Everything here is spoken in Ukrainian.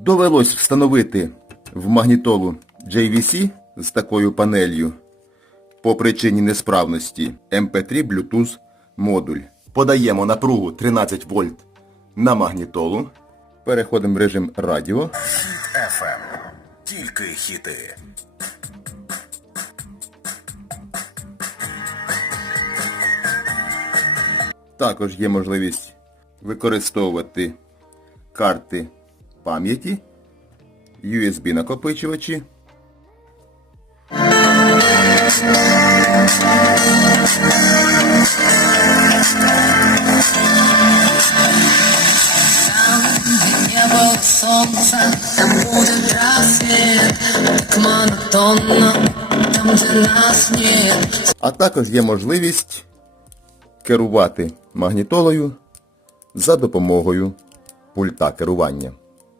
Довелось встановити в магнітолу JVC з такою панелью по причині несправності MP3 Bluetooth модуль. Подаємо напругу 13 вольт на магнітолу. Переходимо в режим радіо. FM. Тільки хіти. Також є можливість використовувати карти пам'яті, USB накопичувачі. Небо от там будет рассвет монотонно, там, где нас нет А також є можливість керувати магнітолою за допомогою пульта керування.